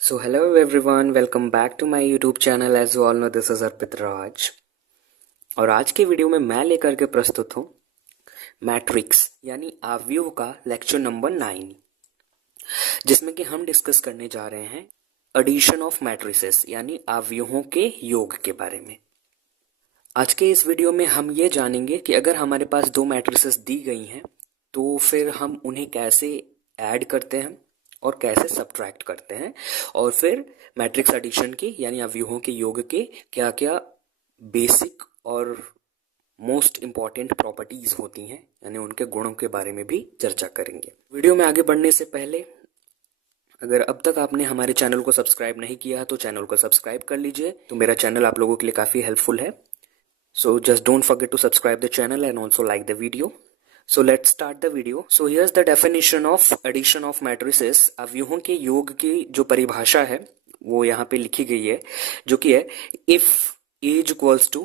So hello everyone, welcome back to my YouTube channel. As you all know, this is अर्पित राज और आज के video में मैं लेकर के प्रस्तुत हूँ मैट्रिक्स यानी आव्यूह का लेक्चर नंबर 9, जिसमें कि हम डिस्कस करने जा रहे हैं एडिशन ऑफ मैट्रिसेस यानी आव्यूहों के योग के बारे में। आज के इस वीडियो में हम ये जानेंगे कि अगर हमारे पास दो मैट्रिसेस दी गई हैं तो फिर हम उन्हें कैसे ऐड करते हैं और कैसे सब्ट्रैक्ट करते हैं, और फिर मैट्रिक्स एडिशन की यानी अव्यूहों के योग के क्या क्या बेसिक और मोस्ट इम्पॉर्टेंट प्रॉपर्टीज होती हैं यानी उनके गुणों के बारे में भी चर्चा करेंगे। वीडियो में आगे बढ़ने से पहले अगर अब तक आपने हमारे चैनल को सब्सक्राइब नहीं किया तो चैनल को सब्सक्राइब कर लीजिए। तो मेरा चैनल आप लोगों के लिए काफ़ी हेल्पफुल है, so just don't forget to subscribe the channel and also like the video. So let's start the video. So here's the definition of addition of matrices. अव्यूहों के योग की जो परिभाषा है वो यहाँ पे लिखी गई है, जो कि है if A is equals to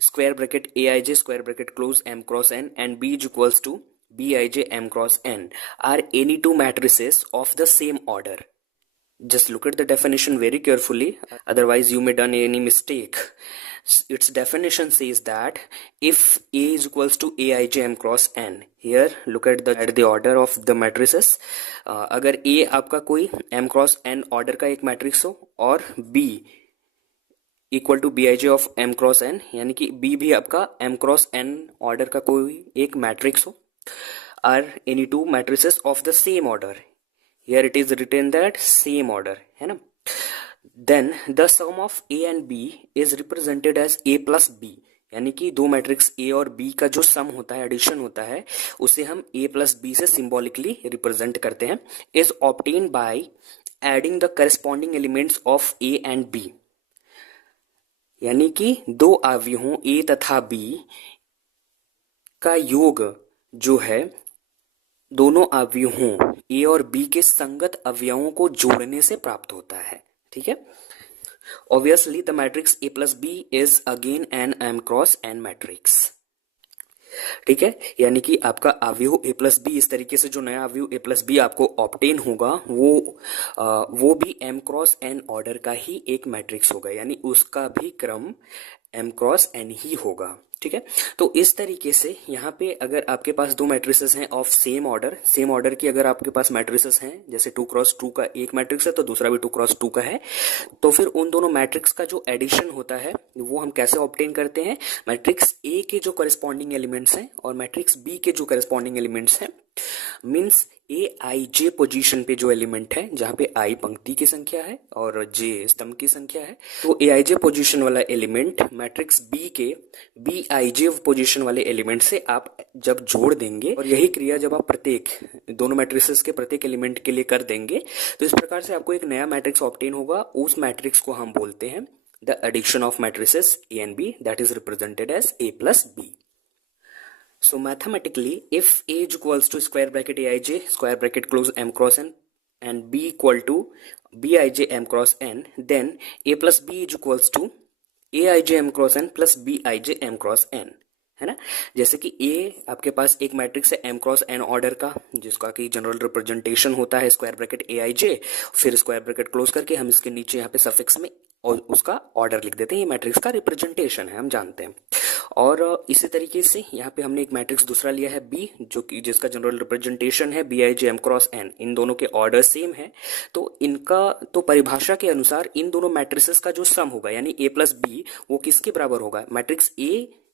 square bracket aij square bracket close m cross n and B is equals to bij m cross n are any two matrices of the same order. Just look at the definition very carefully, otherwise you may done any mistake. Its definition says that if A is equals to aij m cross n, here look at the order of the matrices. अगर A आपका कोई m cross n order का एक matrix हो और B equal to bij of m cross n, यानी कि B भी आपका m cross n ऑर्डर का कोई एक मैट्रिक्स हो, are any two matrices of the same order, here it is written that same order है ना, then the sum of A and B is represented as A plus B, यानी कि दो matrix A और B का जो सम होता है, एडिशन होता है, उसे हम A plus B से सिंबॉलिकली रिप्रेजेंट करते हैं, is obtained by adding the corresponding elements of A and B, यानी कि दो अवयवों A तथा B का योग जो है दोनों अवयवों A और B के संगत अवयवों को जोड़ने से प्राप्त होता है। ठीक है, obviously the matrix A plus B is again an m cross n matrix. ठीक है, यानी कि आपका अवयव A plus B, इस तरीके से जो नया अवयव A plus B आपको ऑब्टेन होगा वो भी m क्रॉस n ऑर्डर का ही एक मैट्रिक्स होगा, यानी उसका भी क्रम m क्रॉस n ही होगा। ठीक है, तो इस तरीके से यहाँ पे अगर आपके पास दो मैट्रिसेस हैं ऑफ सेम ऑर्डर की अगर आपके पास मैट्रिसेस हैं, जैसे 2 क्रॉस 2 का एक मैट्रिक्स है तो दूसरा भी 2 क्रॉस 2 का है, तो फिर उन दोनों मैट्रिक्स का जो एडिशन होता है वो हम कैसे ऑब्टेन करते हैं, मैट्रिक्स ए के जो कॉरेस्पॉन्डिंग एलिमेंट्स हैं और मैट्रिक्स बी के जो कॉरेस्पॉन्डिंग एलिमेंट्स हैं, मीन्स ए आई जे पोजीशन पे जो एलिमेंट है, जहां पे आई पंक्ति की संख्या है और जे स्तंभ की संख्या है, तो ए आई जे पोजीशन वाला एलिमेंट मैट्रिक्स बी के बी आई जे पोजीशन वाले एलिमेंट से आप जब जोड़ देंगे, और यही क्रिया जब आप प्रत्येक दोनों मैट्रिसेस के प्रत्येक एलिमेंट के लिए कर देंगे, तो इस प्रकार से आपको एक नया मैट्रिक्स ऑब्टेन होगा। उस मैट्रिक्स को हम बोलते हैं the addition of matrices A and B, that is represented as A plus B. So mathematically, if A is equals to square bracket aij square bracket close m cross n and B equal to bij m cross n, then A plus B is equals to aij m cross n plus bij m cross n, है ना। जैसे कि A आपके पास एक matrix है m cross n order का, जिसका कि जनरल रिप्रेजेंटेशन होता है स्क्वायर ब्रैकेट aij, फिर स्क्वायर ब्रैकेट क्लोज करके हम इसके नीचे यहाँ पे सफिक्स में और उसका ऑर्डर लिख देते हैं, ये मैट्रिक्स का रिप्रेजेंटेशन है, हम जानते हैं। और इसी तरीके से यहाँ पे हमने एक मैट्रिक्स दूसरा लिया है B, जो कि जिसका जनरल रिप्रेजेंटेशन है bij m क्रॉस n, इन दोनों के ऑर्डर सेम है, तो इनका तो परिभाषा के अनुसार इन दोनों मैट्रिसेस का जो सम होगा यानी A प्लस B वो किसके बराबर होगा, मैट्रिक्स A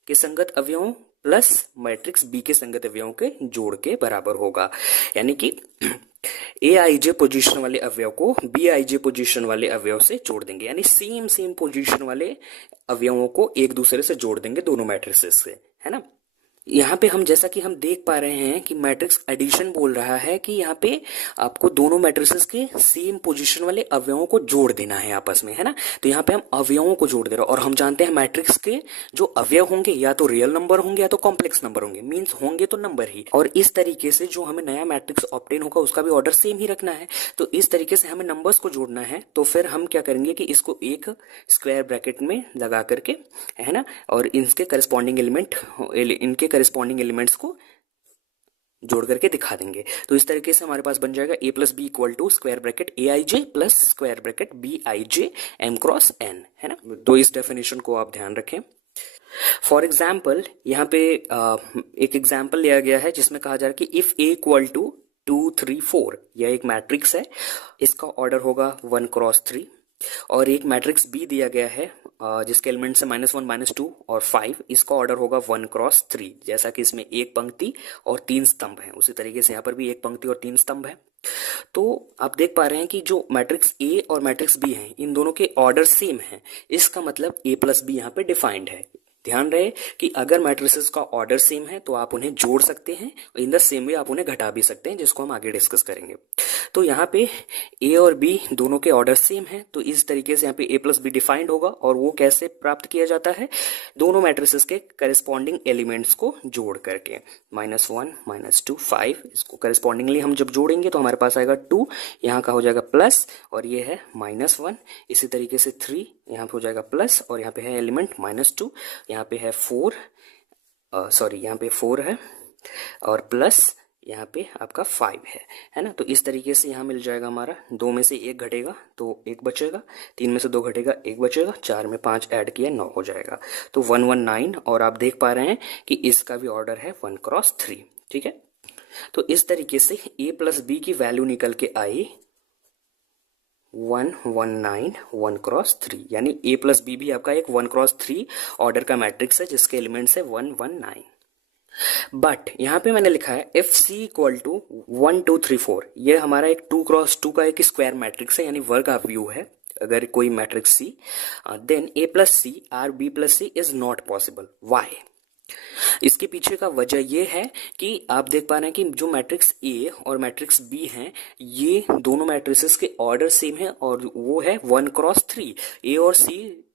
के संगत अवयवों प्लस मैट्रिक्स बी के संगत अवयवों के जोड़ के बराबर होगा, यानी कि ए आई जे पोजिशन वाले अवयव को बी आई जे पोजिशन वाले अवयव से जोड़ देंगे, यानी सेम पोजिशन वाले अवयवों को एक दूसरे से जोड़ देंगे दोनों मैट्रिसेस से, है ना। यहाँ पे हम जैसा कि हम देख पा रहे हैं कि मैट्रिक्स एडिशन बोल रहा है कि यहाँ पे आपको दोनों मैट्रिसेस के सेम पोजीशन वाले अवयवों को जोड़ देना है आपस में, है ना। तो यहाँ पे हम अवयवों को जोड़ दे रहे हैं, और हम जानते हैं मैट्रिक्स के जो अवयव होंगे या तो रियल नंबर होंगे या तो कॉम्प्लेक्स नंबर होंगे, मीन्स होंगे तो नंबर ही, और इस तरीके से जो हमें नया मैट्रिक्स ऑब्टेन होगा उसका भी ऑर्डर सेम ही रखना है। तो इस तरीके से हमें नंबर्स को जोड़ना है, तो फिर हम क्या करेंगे कि इसको एक स्क्वायर ब्रैकेट में लगा करके, है ना, और इनके करस्पॉन्डिंग एलिमेंट्स को जोड़ करके दिखा देंगे। तो इस तरीके से हमारे पास बन जाएगा a plus B equal to square bracket A I J plus square bracket B I J M cross N, है ना। तो इस डेफिनेशन को आप ध्यान रखें। फॉर एग्जाम्पल यहाँ पे एक एग्जाम्पल लिया गया है जिसमें कहा जा रहा है कि इफ ए इक्वल टू 2 3 4, यह एक मैट्रिक्स है, इसका ऑर्डर होगा 1 क्रॉस 3। और एक मैट्रिक्स बी दिया गया है जिसके एलिमेंट्स है -1 -2 और 5, इसका ऑर्डर होगा 1 क्रॉस 3। जैसा कि इसमें एक पंक्ति और 3 स्तंभ हैं, उसी तरीके से यहाँ पर भी एक पंक्ति और 3 स्तंभ है। तो आप देख पा रहे हैं कि जो मैट्रिक्स ए और मैट्रिक्स बी हैं, इन दोनों के ऑर्डर सेम है। इसका मतलब ए प्लस बी यहाँ पे डिफाइंड है। ध्यान रहे कि अगर मैट्रिसेस का ऑर्डर सेम है तो आप उन्हें जोड़ सकते हैं, इन द सेम वे आप उन्हें घटा भी सकते हैं, जिसको हम आगे डिस्कस करेंगे। तो यहाँ पे ए और बी दोनों के ऑर्डर सेम है, तो इस तरीके से यहाँ पे ए प्लस बी डिफाइंड होगा। और वो कैसे प्राप्त किया जाता है? दोनों मैट्रिसेस के करेस्पॉन्डिंग एलिमेंट्स को जोड़ करके, -1 -2 5, इसको करेस्पॉन्डिंगली हम जब जोड़ेंगे तो हमारे पास आएगा 2, यहाँ का हो जाएगा प्लस, और ये है -1। इसी तरीके से 3 यहाँ पे हो जाएगा प्लस, और यहाँ पे है एलिमेंट -2, यहाँ पे है 4, सॉरी यहाँ पे 4 है, और प्लस यहाँ पे आपका 5 है ना। तो इस तरीके से यहाँ मिल जाएगा हमारा, 2 में से 1 घटेगा तो 1 बचेगा, 3 में से 2 घटेगा 1 बचेगा, 4 में 5 ऐड किया 9 हो जाएगा। तो 119, और आप देख पा रहे हैं कि इसका भी ऑर्डर है 1 क्रॉस 3, ठीक है। तो इस तरीके से a प्लस बी की वैल्यू निकल के आई 119 1 क्रॉस 3, यानी a प्लस बी भी आपका एक 1 क्रॉस 3 ऑर्डर का मैट्रिक्स है जिसके एलिमेंट्स है 119। बट यहाँ पे मैंने लिखा है इफ c इक्वल टू 1 2 3 4, ये हमारा एक 2 क्रॉस 2 का एक स्क्वायर मैट्रिक्स है, यानी वर्ग व्यू है अगर कोई matrix c, then a plus C are B plus C is not possible. Why? इसके पीछे का वजह यह है कि आप देख पा रहे हैं कि जो मैट्रिक्स ए और मैट्रिक्स बी हैं, ये दोनों मैट्रिसेस के ऑर्डर सेम है, और वो है 1 क्रॉस 3।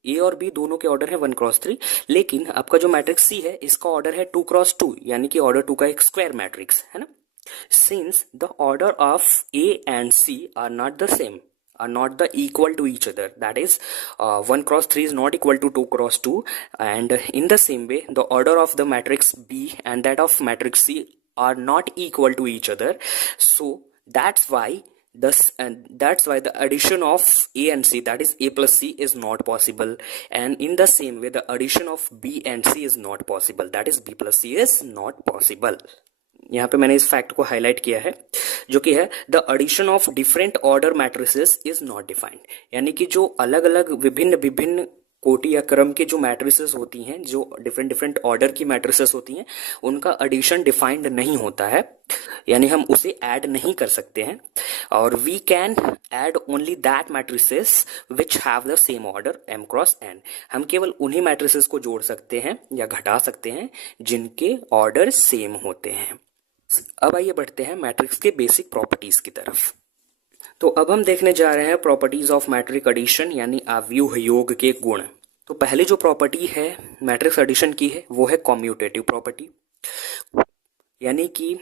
ए और बी दोनों के ऑर्डर है 1 क्रॉस 3, लेकिन आपका जो मैट्रिक्स सी है इसका ऑर्डर है 2 क्रॉस 2, यानी कि ऑर्डर 2 का एक स्क्वायर मैट्रिक्स है ना। Since the order of A and C are not the same, are not the equal to each other, that is 1 cross 3 is not equal to 2 cross 2, and in the same way the order of the matrix B and that of matrix C are not equal to each other. So that's why the addition of A and C, that is A plus C, is not possible, and in the same way the addition of B and C is not possible, that is B plus C is not possible. यहाँ पे मैंने इस fact को highlight किया है, जो कि है the addition of different order matrices is not defined, यानी कि जो अलग अलग विभिन्न विभिन्न कोटि या क्रम के जो मैट्रिसेस होती हैं, जो डिफरेंट डिफरेंट ऑर्डर की मैट्रिसेस होती हैं, उनका एडिशन डिफाइंड नहीं होता है, यानी हम उसे ऐड नहीं कर सकते हैं। और we can add only that matrices which have the same order m cross n, हम केवल उन्हीं मैट्रिसेस को जोड़ सकते हैं या घटा सकते हैं जिनके ऑर्डर सेम होते हैं। अब आइए बढ़ते हैं मैट्रिक्स के बेसिक प्रॉपर्टीज की तरफ। तो अब हम देखने जा रहे हैं प्रॉपर्टीज ऑफ मैट्रिक एडिशन, यानी आव्यूह योग के गुण। तो पहली जो प्रॉपर्टी है मैट्रिक्स एडिशन की है वो है कम्यूटेटिव प्रॉपर्टी, यानी कि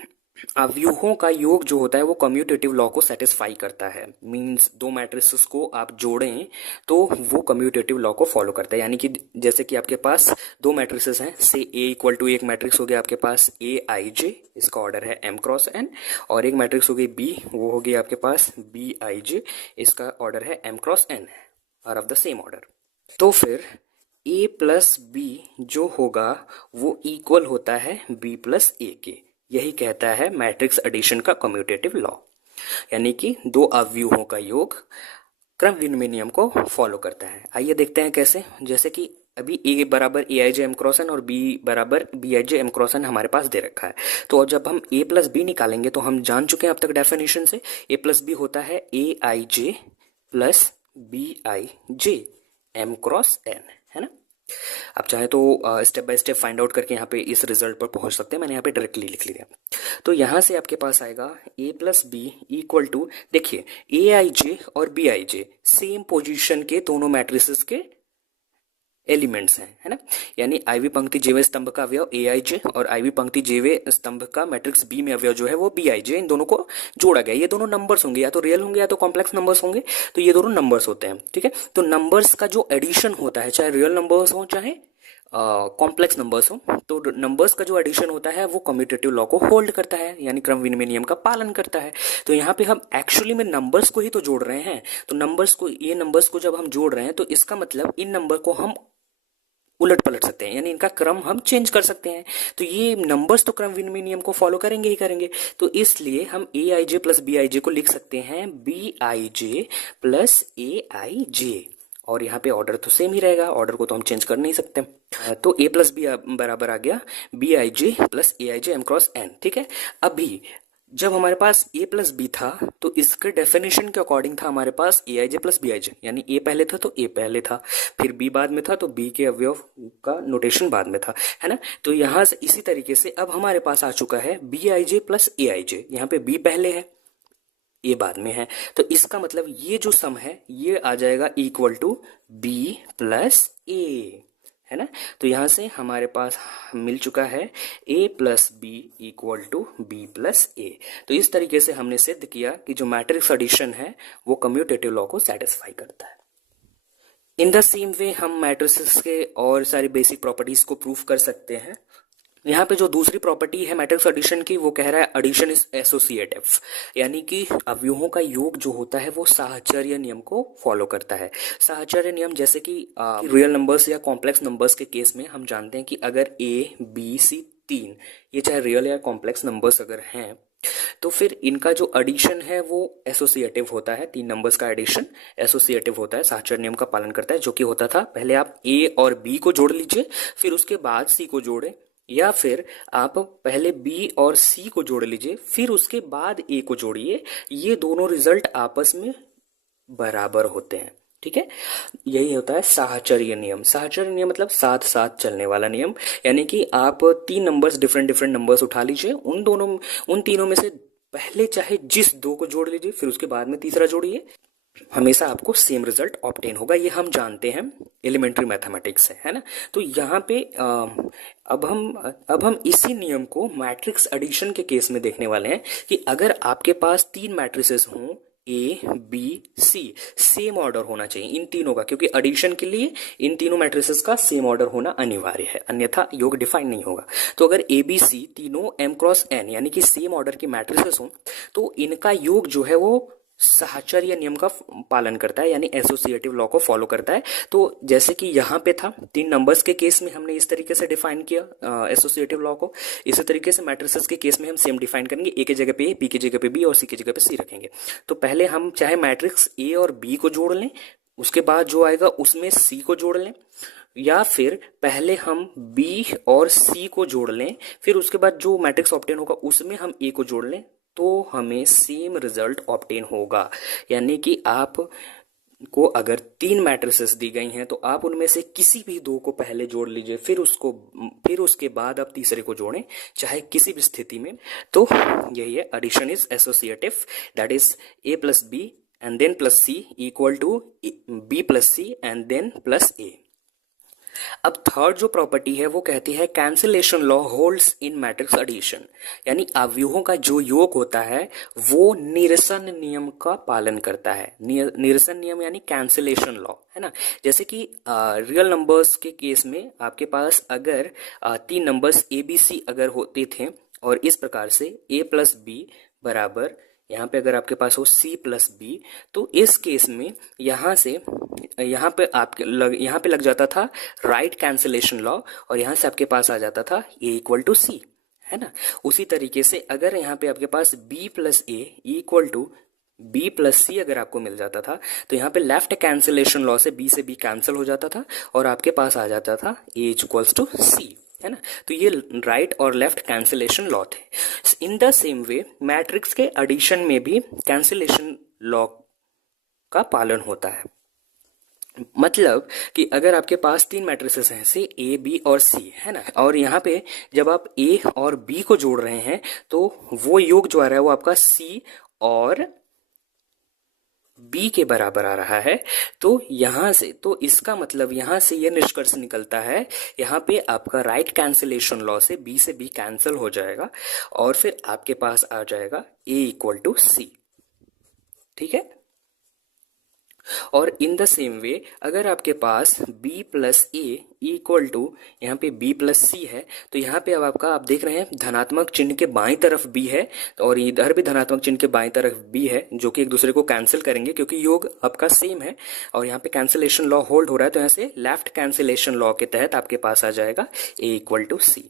अव्यूहों का योग जो होता है वो कम्यूटेटिव लॉ को सेटिस्फाई करता है। मींस दो मैट्रिसेस को आप जोड़ें तो वो कम्यूटेटिव लॉ को फॉलो करता है, यानी कि जैसे कि आपके पास दो मैट्रिसेस हैं, से ए इक्वल टू एक मैट्रिक्स हो गया आपके पास ए आई जे, इसका ऑर्डर है m क्रॉस n, और एक मैट्रिक्स हो गई बी, वो हो गई आपके पास बी आई जे, इसका ऑर्डर है m cross n, are of the same order. तो फिर a प्लस बी जो होगा वो इक्वल होता है b प्लस ए के, यही कहता है मैट्रिक्स एडिशन का कम्यूटेटिव लॉ, यानी कि दो अव्यूहों का योग क्रम विनिमय नियम को फॉलो करता है। आइए देखते हैं कैसे। जैसे कि अभी a बराबर A I J M cross N और b बराबर बी आई जे एम क्रॉस एन हमारे पास दे रखा है। तो जब हम a प्लस बी निकालेंगे तो हम जान चुके हैं अब तक डेफिनेशन से, a प्लस बी होता है a I J plus b I J M cross N, है ना। आप चाहे तो step by step find out करके यहाँ पे इस रिजल्ट पर पहुंच सकते हैं, मैंने यहाँ पे डायरेक्टली लिख लिया। तो यहाँ से आपके पास आएगा a plus B equal to, देखिए ए आई जे और बी आई जे सेम पोजीशन के दोनों मैट्रिसेस के एलिमेंट्स हैं, है ना। यानी आईवी पंक्ति जेवे स्तंभ का अवयव ए आई जे और आईवी पंक्ति जेवे स्तंभ का मैट्रिक्स बी में अवयव जो है वो बी आई जे, इन दोनों को जोड़ा गया। ये दोनों नंबर्स होंगे, या तो रियल होंगे या तो कॉम्प्लेक्स नंबर्स होंगे, तो ये दोनों नंबर्स होते हैं, ठीक है। तो नंबर्स का जो एडिशन होता है, चाहे रियल नंबर्स हो चाहे कॉम्प्लेक्स नंबर्स हो तो नंबर्स का जो एडिशन होता है वो कम्यूटेटिव लॉ को होल्ड करता है, यानी क्रम विनिमय नियम का पालन करता है। तो यहाँ पे हम एक्चुअली में नंबर्स को ही तो जोड़ रहे हैं, तो ये नंबर्स को जब हम जोड़ रहे हैं तो इसका मतलब इन नंबर को हम उलट पलट सकते हैं, यानी इनका क्रम हम चेंज कर सकते हैं। तो ये नंबर्स तो क्रम विनिमय नियम को फॉलो करेंगे ही करेंगे, तो इसलिए हम ए आई जे प्लस बी आई जे को लिख सकते हैं B I J plus A I J, और यहाँ पे ऑर्डर तो सेम ही रहेगा, ऑर्डर को तो हम चेंज कर नहीं सकते। तो ए प्लस बी बराबर आ गया B I J plus A I J M cross N. ठीक है, अभी जब हमारे पास ए प्लस बी था तो इसके डेफिनेशन के अकॉर्डिंग था हमारे पास ए आई जे प्लस बी आई जे, यानी ए पहले था तो ए पहले था, फिर बी बाद में था तो बी के अवयव का नोटेशन बाद में था, है ना। तो यहाँ से इसी तरीके से अब हमारे पास आ चुका है B I J plus A I J, यहाँ पे बी पहले है ए बाद में है, तो इसका मतलब ये जो सम है ये आ जाएगा equal to b plus a, है ना। तो यहां से हमारे पास मिल चुका है a plus B equal to b plus a. तो इस तरीके से हमने सिद्ध किया कि जो मैट्रिक्स एडिशन है वो कम्यूटेटिव लॉ को सेटिस्फाई करता है। इन द सेम वे हम मैट्रिसेस के और सारी बेसिक प्रॉपर्टीज को प्रूव कर सकते हैं। यहाँ पे जो दूसरी प्रॉपर्टी है मैट्रिक्स एडिशन की वो कह रहा है एडिशन इज एसोसिएटिव, यानी कि अवयवों का योग जो होता है वो साहचर्य नियम को फॉलो करता है। साहचर्य नियम जैसे कि रियल नंबर्स या कॉम्प्लेक्स नंबर्स के केस में हम जानते हैं कि अगर ए बी सी तीन, ये चाहे रियल या कॉम्प्लेक्स नंबर्स अगर हैं तो फिर इनका जो एडिशन है वो एसोसिएटिव होता है। तीन नंबर्स का एडिशन एसोसिएटिव होता है, साहचर्य नियम का पालन करता है, जो कि होता था पहले आप ए और बी को जोड़ लीजिए फिर उसके बाद सी को जोड़े, या फिर आप पहले बी और सी को जोड़ लीजिए फिर उसके बाद ए को जोड़िए, ये दोनों रिजल्ट आपस में बराबर होते हैं। ठीक है, यही होता है साहचर्य नियम। साहचर्य नियम मतलब साथ साथ चलने वाला नियम, यानी कि आप तीन नंबर्स डिफरेंट डिफरेंट नंबर्स उठा लीजिए, उन तीनों में से पहले चाहे जिस दो को जोड़ लीजिए फिर उसके बाद में तीसरा जोड़िए, हमेशा आपको सेम रिजल्ट ऑब्टेन होगा। ये हम जानते हैं एलिमेंट्री मैथमेटिक्स से, है ना। तो यहाँ पे अब हम इसी नियम को मैट्रिक्स एडिशन के केस में देखने वाले हैं कि अगर आपके पास तीन मैट्रिसेस हों A B C, same order होना चाहिए इन तीनों का, क्योंकि एडिशन के लिए इन तीनों मैट्रिसेस का सेम ऑर्डर होना अनिवार्य है, अन्यथा योग डिफाइन नहीं होगा। तो अगर ए बी सी तीनों एम क्रॉस एन यानी कि सेम ऑर्डर की मैट्रिसेस हों तो इनका योग जो है वो साहचर्य नियम का पालन करता है, यानी एसोसिएटिव लॉ को फॉलो करता है। तो जैसे कि यहाँ पे था तीन नंबर्स के केस में हमने इस तरीके से डिफाइन किया एसोसिएटिव लॉ को, इसी तरीके से मैट्रिसेस के केस में हम सेम डिफाइन करेंगे, ए की जगह पे ए, बी की जगह पे बी और सी की जगह पे सी रखेंगे। तो पहले हम चाहे मैट्रिक्स ए और बी को जोड़ लें, उसके बाद जो आएगा उसमें सी को जोड़ लें, या फिर पहले हम बी और सी को जोड़ लें फिर उसके बाद जो मैट्रिक्स ऑब्टेन होगा उसमें हम ए को जोड़ लें, तो हमें सेम रिजल्ट ऑब्टेन होगा। यानी कि आप को अगर तीन मैट्रिसेस दी गई हैं तो आप उनमें से किसी भी दो को पहले जोड़ लीजिए फिर उसके बाद आप तीसरे को जोड़ें, चाहे किसी भी स्थिति में। तो यही है addition is associative, that is a plus b and then plus c equal to b plus c and then plus a. अब थर्ड जो प्रॉपर्टी है वो कहती है cancellation law holds in matrix addition, यानी अवयवों का जो योग होता है वो निरसन नियम का पालन करता है। निरसन नियम यानी कैंसिलेशन लॉ, है ना। जैसे कि रियल नंबर्स के केस में आपके पास अगर तीन नंबर्स ए बी सी अगर होते थे और इस प्रकार से ए प्लस बी बराबर यहाँ पे अगर आपके पास हो सी प्लस बी, तो इस केस में यहाँ पे लग जाता था राइट कैंसिलेशन लॉ और यहाँ से आपके पास आ जाता था ए इक्वल टू सी, है ना। उसी तरीके से अगर यहाँ पे आपके पास b plus A equal to b plus c अगर आपको मिल जाता था तो यहाँ पे लेफ्ट कैंसिलेशन लॉ से बी कैंसिल हो जाता था और आपके पास आ जाता था ए इक्वल्स टू सी, है ना। तो ये राइट और लेफ्ट कैंसिलेशन लॉ थे। इन द सेम वे मैट्रिक्स के एडिशन में भी कैंसिलेशन लॉ का पालन होता है। मतलब कि अगर आपके पास तीन मैट्रिसेस हैं से ए बी और सी, है ना, और यहाँ पे जब आप ए और बी को जोड़ रहे हैं तो वो योग जो आ रहा है वो आपका सी और बी के बराबर आ रहा है। तो यहां से तो इसका मतलब यहां से ये निष्कर्ष निकलता है, यहाँ पे आपका राइट कैंसिलेशन लॉ से बी कैंसिल हो जाएगा और फिर आपके पास आ जाएगा ए इक्वल टू सी। ठीक है, और इन द सेम वे अगर आपके पास b plus A equal to यहाँ पे b प्लस सी है, तो यहाँ पे अब आपका आप देख रहे हैं धनात्मक चिन्ह के बाईं तरफ b है और इधर भी धनात्मक चिन्ह के बाईं तरफ b है, जो कि एक दूसरे को कैंसिल करेंगे क्योंकि योग आपका सेम है और यहाँ पे कैंसिलेशन लॉ होल्ड हो रहा है। तो यहाँ से लेफ्ट कैंसिलेशन लॉ के तहत आपके पास आ जाएगा a इक्वल टू सी।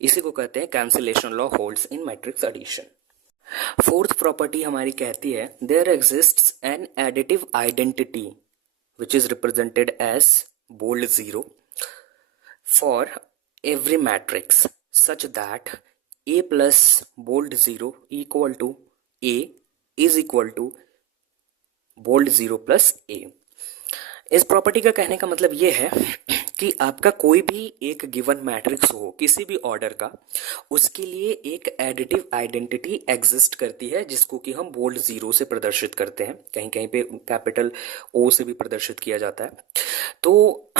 इसी को कहते हैं cancellation law holds in matrix addition. Fourth property हमारी कहती है there exists an additive identity which is represented as bold zero for every matrix such that a plus bold zero equal to a is equal to bold zero plus a। इस property का कहने का मतलब ये है कि आपका कोई भी एक गिवन मैट्रिक्स हो किसी भी ऑर्डर का, उसके लिए एक एडिटिव आइडेंटिटी एग्जिस्ट करती है जिसको कि हम बोल्ड जीरो से प्रदर्शित करते हैं, कहीं कहीं पे कैपिटल ओ से भी प्रदर्शित किया जाता है। तो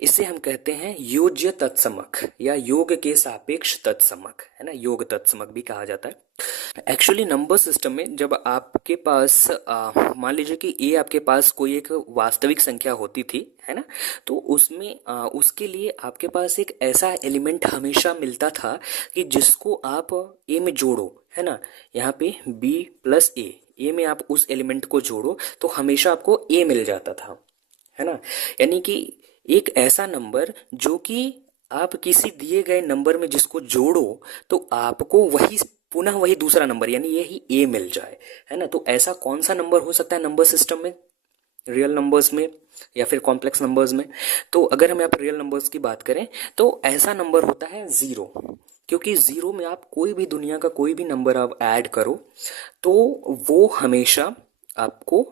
इसे हम कहते हैं योज्य तत्समक या योग के सापेक्ष तत्समक, है ना, योग तत्समक भी कहा जाता है। एक्चुअली नंबर सिस्टम में जब आपके पास मान लीजिए कि ए आपके पास कोई एक वास्तविक संख्या होती थी, है ना, तो उसमें उसके लिए आपके पास एक ऐसा एलिमेंट हमेशा मिलता था कि जिसको आप ए में जोड़ो, है ना, यहाँ पे बी प्लस ए में आप उस एलिमेंट को जोड़ो तो हमेशा आपको ए मिल जाता था, है ना। यानी कि एक ऐसा नंबर जो कि आप किसी दिए गए नंबर में जिसको जोड़ो तो आपको वही पुनः वही दूसरा नंबर यानी यही ए मिल जाए, है ना। तो ऐसा कौन सा नंबर हो सकता है नंबर सिस्टम में, रियल नंबर्स में या फिर कॉम्प्लेक्स नंबर्स में? तो अगर हम यहाँ पर रियल नंबर्स की बात करें तो ऐसा नंबर होता है जीरो, क्योंकि जीरो में आप कोई भी दुनिया का कोई भी नंबर आप ऐड करो तो वो हमेशा आपको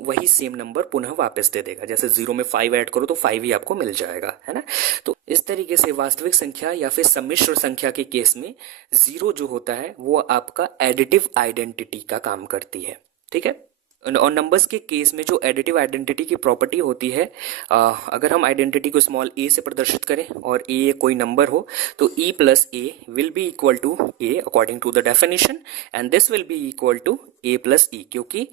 वही सेम नंबर पुनः वापस दे देगा। जैसे जीरो में 5 ऐड करो तो 5 ही आपको मिल जाएगा, है ना। तो इस तरीके से वास्तविक संख्या या फिर सम्मिश्र संख्या के केस में जीरो जो होता है वो आपका एडिटिव आइडेंटिटी का काम करती है, ठीक है। और नंबर्स के केस में जो एडिटिव आइडेंटिटी की प्रॉपर्टी होती है, अगर हम आइडेंटिटी को स्मॉल ए से प्रदर्शित करें और ए कोई नंबर हो तो e plus a will be equal to a according to the definition and this will be equal to a plus e, क्योंकि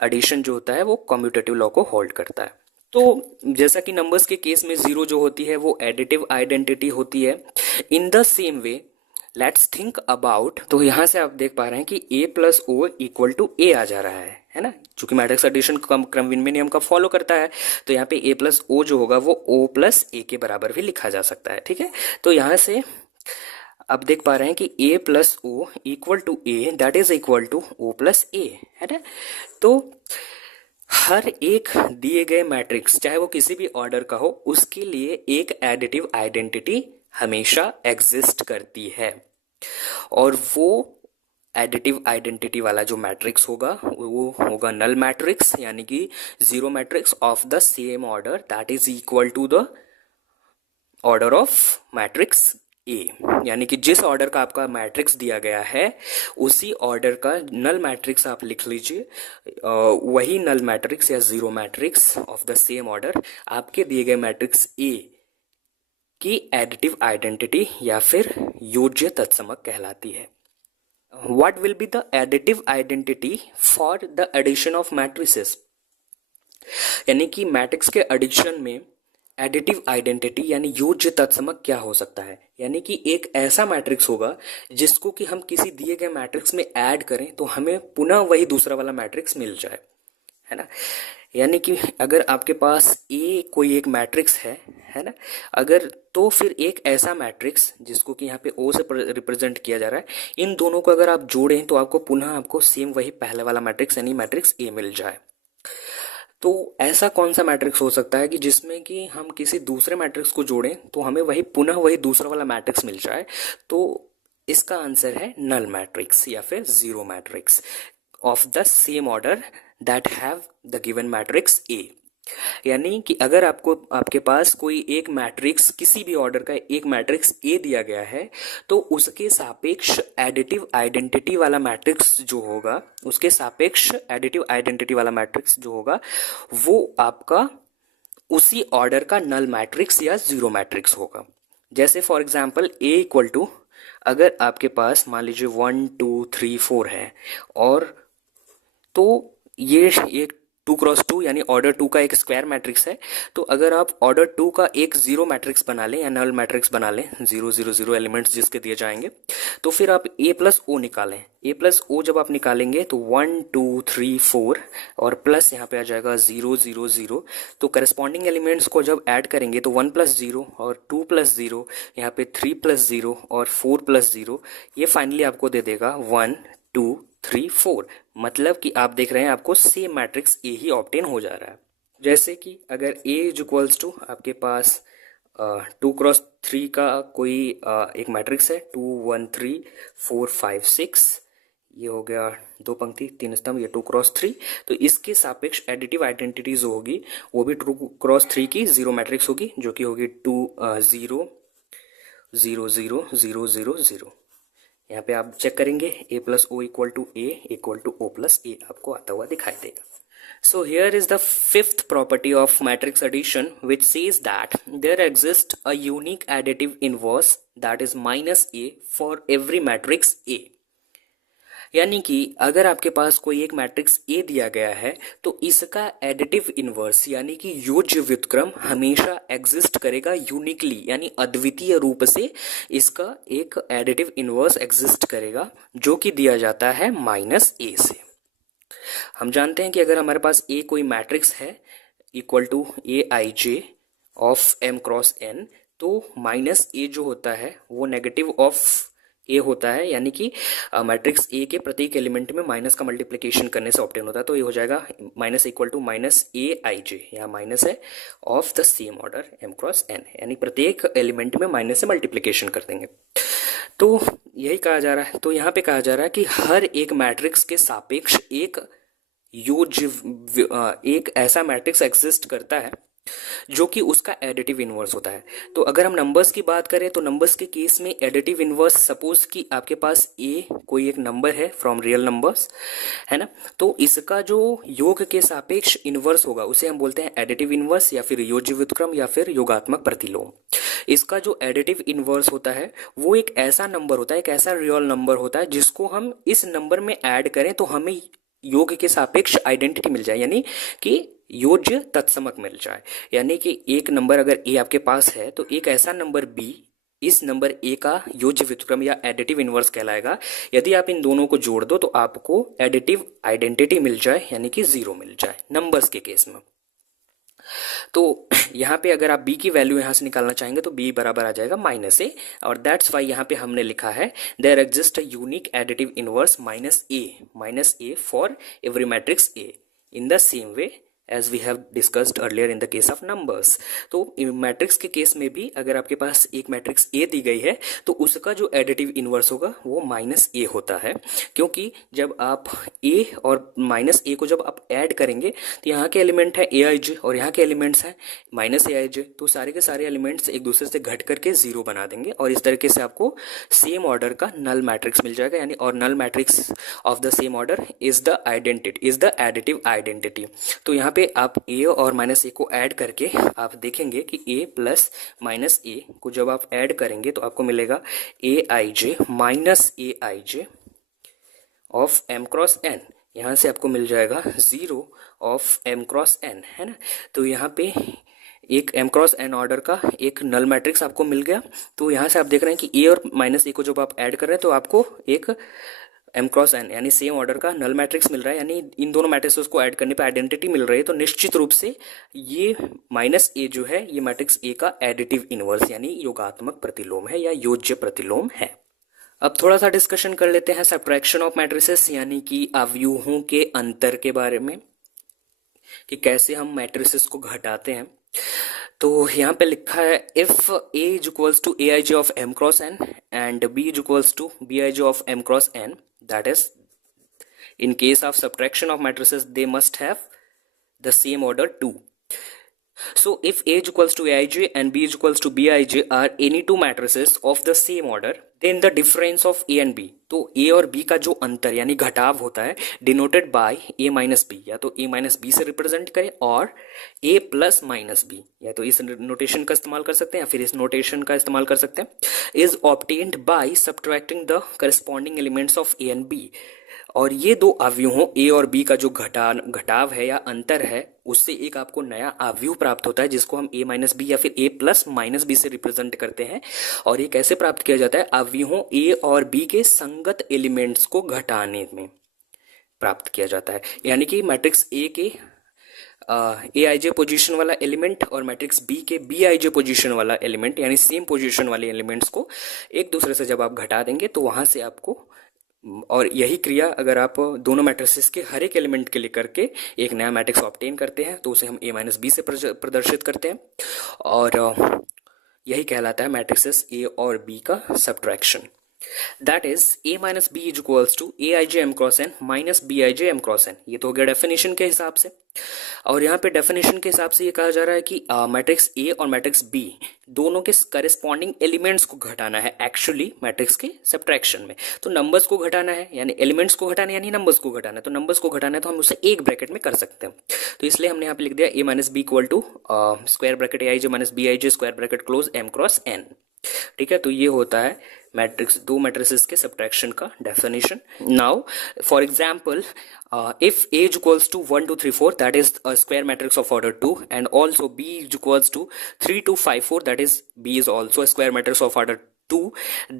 एडिशन जो होता है वो कम्यूटेटिव लॉ को होल्ड करता है। तो जैसा कि नंबर्स के केस में जीरो जो होती है वो एडिटिव आइडेंटिटी होती है, इन the same way let's think about, तो यहां से आप देख पा रहे हैं कि a plus o equal to a आ जा रहा है ना, चूंकि मैट्रिक्स एडिशन क्रमविन्वय नियम का फॉलो करता है तो यहाँ पे a प्लस ओ जो होगा वो o प्लस ए के बराबर भी लिखा जा सकता है, ठीक है। तो यहां से अब देख पा रहे हैं कि a plus o equal to a that is equal to o plus a, है ना। तो हर एक दिए गए मैट्रिक्स चाहे वो किसी भी ऑर्डर का हो उसके लिए एक एडिटिव आइडेंटिटी हमेशा एग्जिस्ट करती है और वो एडिटिव आइडेंटिटी वाला जो मैट्रिक्स होगा वो होगा नल मैट्रिक्स, यानी कि zero matrix of the same order that is equal to the order of matrix A, यानी कि जिस ऑर्डर का आपका मैट्रिक्स दिया गया है उसी ऑर्डर का नल मैट्रिक्स आप लिख लीजिए, वही नल मैट्रिक्स या zero matrix of the same order आपके दिए गए मैट्रिक्स ए की एडिटिव आइडेंटिटी या फिर योज्य तत्समक कहलाती है। What will be the additive identity for the addition of matrices, यानी कि मैट्रिक्स के एडिशन में एडिटिव आइडेंटिटी यानी योज्य तत्समक क्या हो सकता है, यानी कि एक ऐसा मैट्रिक्स होगा जिसको कि हम किसी दिए गए मैट्रिक्स में ऐड करें तो हमें पुनः वही दूसरा वाला मैट्रिक्स मिल जाए, है ना। यानी कि अगर आपके पास ए कोई एक मैट्रिक्स है ना, अगर तो फिर एक ऐसा मैट्रिक्स जिसको कि यहाँ पे ओ से रिप्रेजेंट किया जा रहा है, इन दोनों को अगर आप जोड़ें तो आपको पुनः आपको सेम वही पहले वाला मैट्रिक्स यानी मैट्रिक्स ए मिल जाए। तो ऐसा कौन सा मैट्रिक्स हो सकता है कि जिसमें कि हम किसी दूसरे मैट्रिक्स को जोड़ें तो हमें वही पुनः वही दूसरा वाला मैट्रिक्स मिल जाए? तो इसका आंसर है नल मैट्रिक्स या फिर zero matrix of the same order that have the given matrix A. यानी कि अगर आपके पास कोई एक मैट्रिक्स किसी भी ऑर्डर का एक मैट्रिक्स ए दिया गया है तो उसके सापेक्ष एडिटिव आइडेंटिटी वाला मैट्रिक्स जो होगा, उसके सापेक्ष एडिटिव आइडेंटिटी वाला मैट्रिक्स जो होगा वो आपका उसी ऑर्डर का नल मैट्रिक्स या जीरो मैट्रिक्स होगा। जैसे for example A equal to, अगर आपके पास मान लीजिए 1 2 3 4 है और तो ये एक 2x2 यानी ऑर्डर 2 का एक स्क्वायर मैट्रिक्स है। तो अगर आप ऑर्डर 2 का एक जीरो मैट्रिक्स बना लें या नल मैट्रिक्स बना लें, 0 0 0 एलिमेंट्स जिसके दिए जाएंगे, तो फिर आप a प्लस ओ निकालें। a प्लस ओ जब आप निकालेंगे तो 1 2 3 4 और प्लस यहाँ पे आ जाएगा 0 0 0। तो करस्पॉन्डिंग एलिमेंट्स को जब ऐड करेंगे तो 1 प्लस 0 और 2 प्लस 0, यहाँ पे 3 प्लस 0 और 4 प्लस 0, ये फाइनली आपको दे देगा 1 2 3 4। मतलब कि आप देख रहे हैं आपको same matrix A he obtain हो जा रहा है। जैसे कि अगर ए इज इक्वल्स टू आपके पास 2x3 का कोई एक मैट्रिक्स है, 2 1 3 4 5 6, ये हो गया दो पंक्ति तीन स्तंभ, ये 2x3। तो इसके सापेक्ष एडिटिव आइडेंटिटी जो होगी वो भी 2x3 की जीरो मैट्रिक्स होगी, जो कि होगी 2 0 0 0 0 0 0। यहाँ पे आप चेक करेंगे a plus o equal to a equal to o plus a आपको आता हुआ दिखाई देगा। So here is the fifth property of matrix addition, which says that there exists a unique additive inverse that is minus a for every matrix A। यानी कि अगर आपके पास कोई एक मैट्रिक्स ए दिया गया है तो इसका एडिटिव इनवर्स यानी कि योज्य व्युत्क्रम हमेशा एग्जिस्ट करेगा यूनिकली, यानी अद्वितीय रूप से इसका एक एडिटिव इनवर्स एग्जिस्ट करेगा, जो कि दिया जाता है माइनस ए से। हम जानते हैं कि अगर हमारे पास ए कोई मैट्रिक्स है equal to A I J of M cross N, तो माइनस ए जो होता है वो नेगेटिव ऑफ ए होता है, यानी कि मैट्रिक्स ए के प्रत्येक एलिमेंट में माइनस का मल्टीप्लिकेशन करने से ऑब्टेन होता है। तो ये हो जाएगा minus equal to minus A I J, यहाँ माइनस है, of the same order M cross N, यानी प्रत्येक एलिमेंट में माइनस से मल्टीप्लिकेशन कर देंगे। तो यही कहा जा रहा है, तो यहाँ पे कहा जा रहा है कि हर एक मैट्रिक्स के सापेक्ष एक एक ऐसा मैट्रिक्स एग्जिस्ट करता है जो कि उसका एडिटिव इनवर्स होता है। तो अगर हम नंबर्स की बात करें तो नंबर्स के केस में एडिटिव इनवर्स, सपोज कि आपके पास ए कोई एक नंबर है फ्रॉम रियल नंबर्स, है ना, तो इसका जो योग के सापेक्ष इनवर्स होगा उसे हम बोलते हैं एडिटिव इनवर्स या फिर योज्य व्युत्क्रम या फिर योगात्मक प्रतिलोम। इसका जो एडिटिव इनवर्स होता है वो एक ऐसा नंबर होता है, एक ऐसा रियल नंबर होता है जिसको हम इस नंबर में ऐड करें तो हमें योग के सापेक्ष आइडेंटिटी मिल जाए, यानी कि योज्य तत्समक मिल जाए। यानी कि एक नंबर अगर ए आपके पास है तो एक ऐसा नंबर बी इस नंबर ए का योज्य व्युत्क्रम या एडिटिव इनवर्स कहलाएगा। यदि आप इन दोनों को जोड़ दो तो आपको एडिटिव आइडेंटिटी मिल जाए, यानी कि 0 मिल जाए नंबर्स के केस में। तो यहाँ पे अगर आप b की वैल्यू यहाँ से निकालना चाहेंगे तो b बराबर आ जाएगा माइनस ए, और दैट्स वाई यहाँ पे हमने लिखा है there exist a unique additive inverse minus A for every matrix A in the same way as we have discussed earlier in the case of numbers. तो मैट्रिक्स के केस में भी अगर आपके पास एक मैट्रिक्स ए दी गई है तो उसका जो एडिटिव इनवर्स होगा वो माइनस ए होता है, क्योंकि जब आप ए और माइनस ए को जब आप ऐड करेंगे तो यहाँ के एलिमेंट है ए आई जे और यहाँ के एलिमेंट्स हैं माइनस ए आई जे, तो सारे के सारे एलिमेंट्स एक दूसरे से घट करके 0 बना देंगे और इस तरीके से आपको सेम ऑर्डर का नल मैट्रिक्स मिल जाएगा, यानी और null matrix of the same order is the additive identity. तो यहाँ पे आप a और माइनस ए को ऐड करके आप देखेंगे कि a प्लस माइनस ए को जब आप ऐड करेंगे तो आपको मिलेगा a I j minus A I J of M cross n. यहाँ से आपको मिल जाएगा 0 ऑफ एम क्रॉस एन, है ना। तो यहाँ पे एक एम क्रॉस एन ऑर्डर का एक नल मैट्रिक्स आपको मिल गया। तो यहाँ से आप देख रहे हैं कि a और माइनस ए को जब आप ऐड कर रहे हैं तो आपको एक एम क्रॉस एन यानी सेम ऑर्डर का नल मैट्रिक्स मिल रहा है, यानी इन दोनों मैट्रिक्स को ऐड करने पे आइडेंटिटी मिल रही है। तो निश्चित रूप से ये माइनस ए जो है ये मैट्रिक्स ए का एडिटिव इनवर्स यानी योगात्मक प्रतिलोम है या योज्य प्रतिलोम है। अब थोड़ा सा डिस्कशन कर लेते हैं सब्ट्रैक्शन ऑफ मैट्रिसेस यानी कि अवयवों के अंतर के बारे में, कि कैसे हम मैट्रिसेस को घटाते हैं। तो यहाँ पे लिखा है if A is equals to A I J of M cross N and B is equals to B I J of M cross N, that is in case of subtraction of matrices they must have the same order too. So if A is equals to Aij and B is equals to Bij are any two matrices of the same order, then the difference of A and B, तो A और B का जो अंतर यानी घटाव होता है denoted by A minus B, या तो A minus B से रिप्रेजेंट करें और A plus minus B, या तो इस नोटेशन का इस्तेमाल कर सकते हैं या फिर इस नोटेशन का इस्तेमाल कर सकते हैं, is obtained by subtracting the corresponding elements of A and B, और ये दो अवयवों ए और बी का जो घटाव है या अंतर है, उससे एक आपको नया अवयव प्राप्त होता है जिसको हम ए माइनस बी या फिर ए प्लस माइनस बी से रिप्रेजेंट करते हैं। और ये कैसे प्राप्त किया जाता है? अवयवों ए और बी के संगत एलिमेंट्स को घटाने में प्राप्त किया जाता है। यानी कि मैट्रिक्स ए के ए आई जे पोजिशन वाला एलिमेंट और मैट्रिक्स बी के बी आई जे पोजिशन वाला एलिमेंट, यानी सेम पोजिशन वाले एलिमेंट्स को एक दूसरे से जब आप घटा देंगे तो वहां से आपको, और यही क्रिया अगर आप दोनों मैट्रिसेस के हर एक एलिमेंट के लिए करके एक नया मैट्रिक्स ऑब्टेन करते हैं तो उसे हम ए माइनस बी से प्रदर्शित करते हैं। और यही कहलाता है मैट्रिसेस ए और बी का subtraction. That is a minus b is equals to aij m cross n minus bij m cross n। ये तो हो गया डेफिनेशन के हिसाब से। और यहाँ पे डेफिनेशन के हिसाब से ये कहा जा रहा है कि मैट्रिक्स ए और मैट्रिक्स बी दोनों के करेस्पॉन्डिंग एलिमेंट्स को घटाना है एक्चुअली मैट्रिक्स के सब्ट्रैक्शन में। तो नंबर्स को घटाना है, यानी एलिमेंट्स को घटाना है, यानी नंबर्स को घटाना है। तो नंबर्स को घटाना है तो हम उसे एक ब्रैकेट में कर सकते हैं। तो इसलिए हमने यहाँ पे लिख दिया a minus B equal to square bracket A I j minus b I j square bracket close m cross N. ठीक है, तो ये होता है मैट्रिक्स, दो मैट्रिसेस के सब्ट्रैक्शन का definition. Now for example, if A is equals to 1 2 3 4 that is a square matrix of order 2, and also B is equals to 3 2 5 4 that is B is also a square matrix of order 2,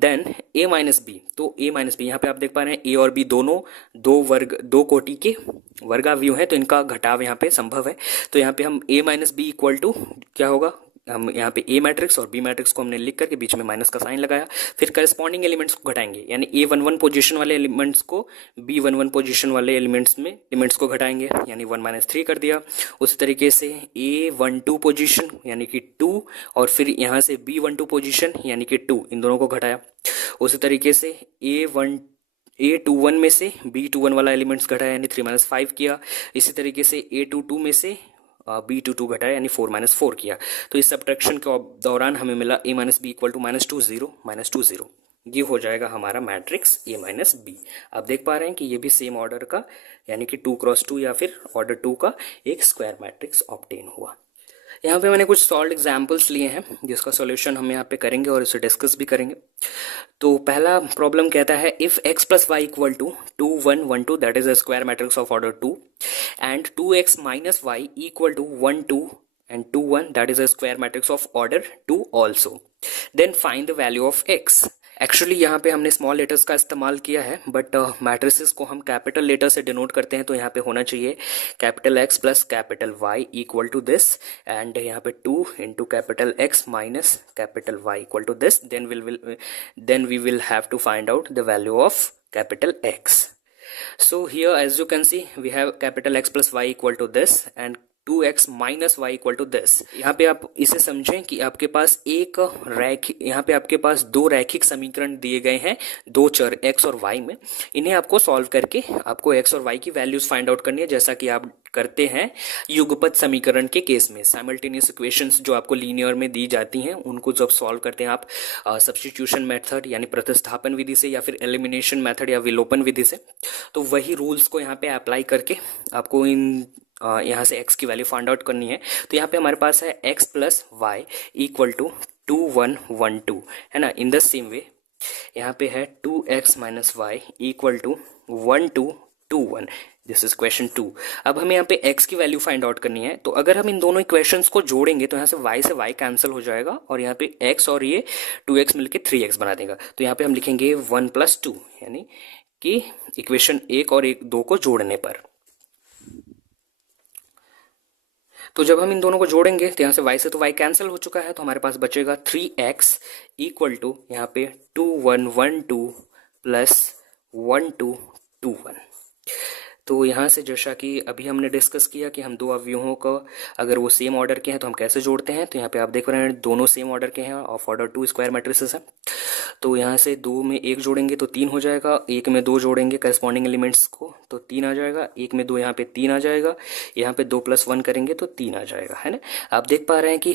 then A minus B। तो A minus B यहाँ पे आप देख पा रहे हैं A और B दोनों दो कोटि के वर्गावयव हैं, तो इनका घटाव यहाँ पे संभव है। तो यहाँ पे हम A minus B equal to क्या होगा, हम यहाँ पे ए मैट्रिक्स और बी मैट्रिक्स को हमने लिख करके बीच में माइनस का साइन लगाया, फिर करस्पॉन्डिंग एलिमेंट्स को घटाएंगे, यानी ए वन वन पोजिशन वाले एलिमेंट्स को बी वन वन पोजिशन वाले एलिमेंट्स को घटाएंगे, यानी 1 माइनस 3 कर दिया। उसी तरीके से ए वन टू पोजिशन यानी कि 2, और फिर यहाँ से बी वन टू पोजिशन यानी कि 2, इन दोनों को घटाया। उसी तरीके से ए टू वन में से बी टू वन वाला एलिमेंट्स घटाया, यानी 3 माइनस 5 किया। इसी तरीके से ए टू टू में से बी टू टू घटाया, यानी 4 माइनस 4 किया। तो इस सब्ट्रैक्शन के दौरान हमें मिला a minus B equal to minus 2 0 minus 2 0। ये हो जाएगा हमारा मैट्रिक्स ए माइनस बी। आप देख पा रहे हैं कि ये भी सेम ऑर्डर का, यानी कि 2 क्रॉस 2 या फिर ऑर्डर 2 का एक स्क्वायर मैट्रिक्स ऑब्टेन हुआ। यहाँ पे मैंने कुछ सॉल्व एग्जाम्पल्स लिए हैं जिसका सॉल्यूशन हम यहाँ पे करेंगे और इसे डिस्कस भी करेंगे। तो पहला प्रॉब्लम कहता है if x plus Y equal to 2 1 1 2 that is a square matrix of order 2 and 2x minus Y equal to 1 2 and 2 1 that is a square matrix of order 2 also, then find the value of x। Actually यहाँ पे हमने small letters का इस्तेमाल किया है, but matrices को हम capital letter से डिनोट करते हैं, तो यहाँ पे होना चाहिए capital X plus capital Y equal to this, and यहाँ पे 2 into capital X minus capital Y equal to this, then we will have to find out the value of capital X. So here as you can see we have capital X plus Y equal to this and 2x minus Y equal to this. यहाँ पे आप इसे समझें कि आपके पास यहाँ पे आपके पास दो रैखिक समीकरण दिए गए हैं, दो चर x और y में। इन्हें आपको सॉल्व करके आपको x और y की वैल्यूज फाइंड आउट करनी है, जैसा कि आप करते हैं युगपत समीकरण के केस में। साइमल्टेनियस इक्वेशंस जो आपको लीनियर में दी जाती हैं उनको जब सॉल्व करते हैं आप सब्स्टिट्यूशन मेथड यानी प्रतिस्थापन विधि से, या फिर एलिमिनेशन मेथड या विलोपन विधि से, तो वही रूल्स को यहाँ पे अप्लाई करके आपको यहाँ से x की वैल्यू फाइंड आउट करनी है। तो यहाँ पे हमारे पास है x plus Y equal to 2 1 1 2, है ना। इन द सेम वे यहाँ पे है 2x minus Y equal to 1 2 2 1। This is question 2। अब हमें यहाँ पे x की वैल्यू फाइंड आउट करनी है, तो अगर हम इन दोनों इक्वेशंस को जोड़ेंगे तो यहाँ से y कैंसिल हो जाएगा और यहाँ पे x और ये 2x मिलके 3x बना देगा। तो यहाँ पे हम लिखेंगे 1 प्लस 2, यानी कि इक्वेशन 1 और 2 को जोड़ने पर। तो जब हम इन दोनों को जोड़ेंगे तो यहाँ से y से तो y कैंसिल हो चुका है, तो हमारे पास बचेगा 3x इक्वल टू यहाँ पे 2 1 1 2 प्लस 1 2 2 1। तो यहाँ से जैसा कि अभी हमने डिस्कस किया कि हम दो अवयवों को अगर वो सेम ऑर्डर के हैं तो हम कैसे जोड़ते हैं। तो यहाँ पे आप देख रहे हैं दोनों सेम ऑर्डर के हैं, ऑफ ऑर्डर 2 स्क्वायर मैट्रिसेस हैं। तो यहाँ से 2 में 1 जोड़ेंगे तो 3 हो जाएगा, 1 में 2 जोड़ेंगे करस्पॉन्डिंग एलिमेंट्स को तो 3 आ जाएगा, 1 में 2 यहाँ पे 3 आ जाएगा, यहाँ पे 2 + 1 करेंगे तो 3 आ जाएगा, है ना। आप देख पा रहे हैं कि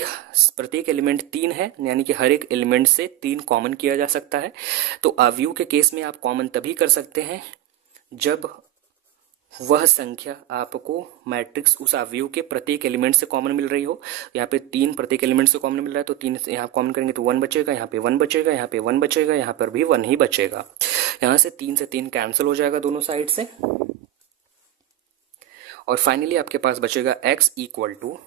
प्रत्येक एलिमेंट 3 है, यानी कि हर एक एलिमेंट से 3 कॉमन किया जा सकता है। तो अवयव के केस में आप कॉमन तभी कर सकते हैं जब वह संख्या आपको मैट्रिक्स उस अवयव के प्रत्येक एलिमेंट से कॉमन मिल रही हो। यहाँ पे 3 प्रत्येक एलिमेंट से कॉमन मिल रहा है, तो 3 से यहाँ कॉमन करेंगे तो 1 बचेगा, यहाँ पे 1 बचेगा, यहाँ पे 1 बचेगा, यहाँ पर भी 1 ही बचेगा। यहाँ से 3 कैंसिल हो जाएगा दोनों साइड से, और फाइनली आपके पास बचेगा x equal to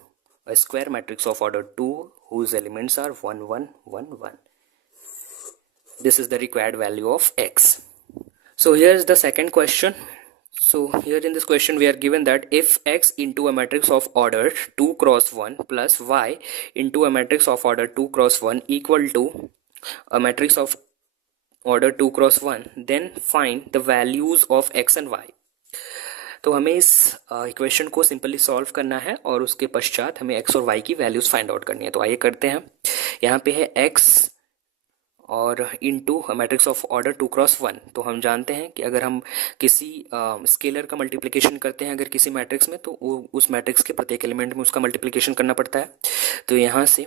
a square matrix of order 2 whose elements are 1 1 1 1. This is the required value of x. So here is the second question. So here in this question we are given that if x into a matrix of order 2 cross 1 plus y into a matrix of order 2 cross 1 equal to a matrix of order 2 cross 1, then find the values of x and y. तो हमें इस equation को simply solve करना है और उसके पश्चात हमें x और y की वैल्यूज़ फाइंड आउट करनी है। तो आइए करते हैं। यहाँ पे है x और into matrix of order 2 cross 1। तो हम जानते हैं कि अगर हम किसी स्केलर का मल्टीप्लिकेशन करते हैं अगर किसी मैट्रिक्स में, तो उस मैट्रिक्स के प्रत्येक एलिमेंट में उसका मल्टीप्लिकेशन करना पड़ता है। तो यहाँ से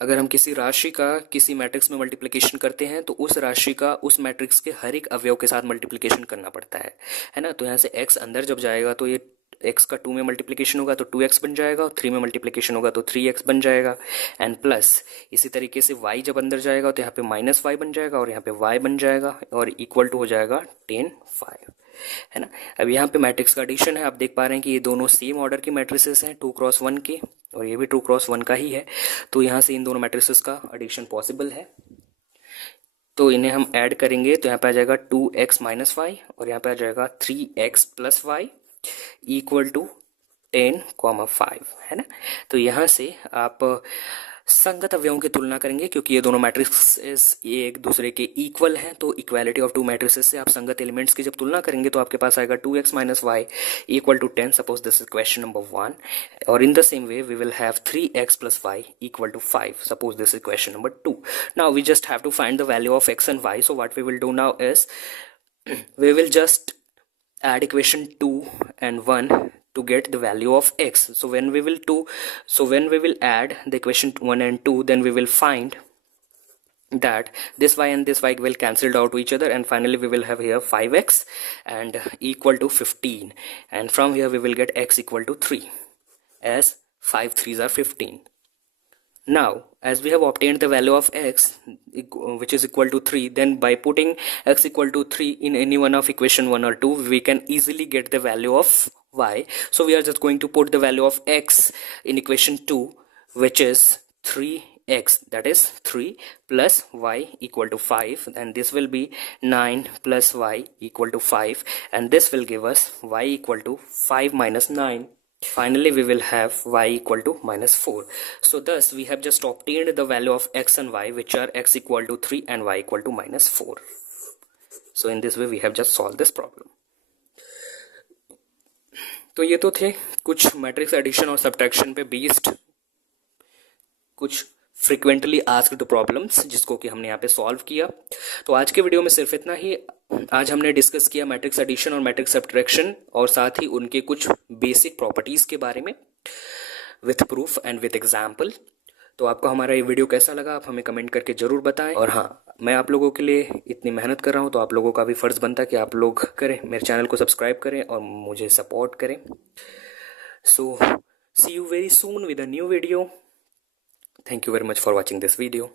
अगर हम किसी राशि का किसी मैट्रिक्स में मल्टीप्लिकेशन करते हैं तो उस राशि का उस मैट्रिक्स के हर एक अवयव के साथ मल्टीप्लिकेशन करना पड़ता है ना। तो यहाँ से x अंदर जब जाएगा तो ये x का 2 में मल्टीप्लिकेशन होगा तो 2x बन जाएगा, और 3 में मल्टीप्लिकेशन होगा तो 3x बन जाएगा, एंड प्लस इसी तरीके से y जब अंदर जाएगा तो यहाँ पे माइनस y बन जाएगा और यहाँ पे y बन जाएगा, और इक्वल टू हो जाएगा 10 5, है ना। अब यहाँ पे मैट्रिक्स का एडिशन है, आप देख पा रहे हैं कि ये दोनों सेम ऑर्डर की मैट्रिसेस हैं 2 क्रॉस 1 के, और ये भी 2 क्रॉस 1 का ही है। तो यहाँ से इन दोनों मैट्रिसेस का एडिशन पॉसिबल है। तो इन्हें हम ऐड करेंगे तो यहाँ पे आ जाएगा 2x माइनस वाई, और यहाँ पे आ जाएगा 3x plus Y equal to 10,5, है ना। तो यहाँ से आप संगत अवयवों की तुलना करेंगे, क्योंकि ये दोनों मैट्रिक्सेस ये एक दूसरे के इक्वल हैं। तो इक्वालिटी ऑफ टू मैट्रिसेस से आप संगत एलिमेंट्स की जब तुलना करेंगे तो आपके पास आएगा 2x minus Y equal to 10। Suppose this is question number 1, और in the same way we will have 3x plus Y equal to 5। Suppose this is question number 2। Now we just have to find the value of x and y। So what we will do now is we will just add equation 2 and 1 to get the value of x. So when we will add the equation 1 and 2, then we will find that this y and this y will cancel out to each other, and finally we will have here 5x and equal to 15, and from here we will get x equal to 3, as 5 3s are 15. Now as we have obtained the value of x which is equal to 3, then by putting x equal to 3 in any one of equation 1 or 2, we can easily get the value of y. So we are just going to put the value of x in equation 2, which is 3x, that is 3 plus y equal to 5, and this will be 9 plus y equal to 5, and this will give us y equal to 5 minus 9. Finally we will have y equal to minus 4. So thus we have just obtained the value of x and y, which are x equal to 3 and y equal to minus 4. So in this way we have just solved this problem. तो ये तो थे कुछ matrix addition और subtraction पे based कुछ frequently asked problems, जिसको कि हमने यहाँ पे सॉल्व किया। तो आज के वीडियो में सिर्फ इतना ही। आज हमने डिस्कस किया मैट्रिक्स एडिशन और मैट्रिक्स सब्ट्रैक्शन, और साथ ही उनके कुछ बेसिक प्रॉपर्टीज़ के बारे में with proof and with example. तो आपको हमारा ये वीडियो कैसा लगा आप हमें कमेंट करके ज़रूर बताएं। और हाँ, मैं आप लोगों के लिए इतनी मेहनत कर रहा हूँ, तो आप लोगों का भी फ़र्ज़ बनता है कि आप लोग करें, मेरे चैनल को सब्सक्राइब करें और मुझे सपोर्ट करें। So see you very soon with a new video. Thank you very much for watching this video.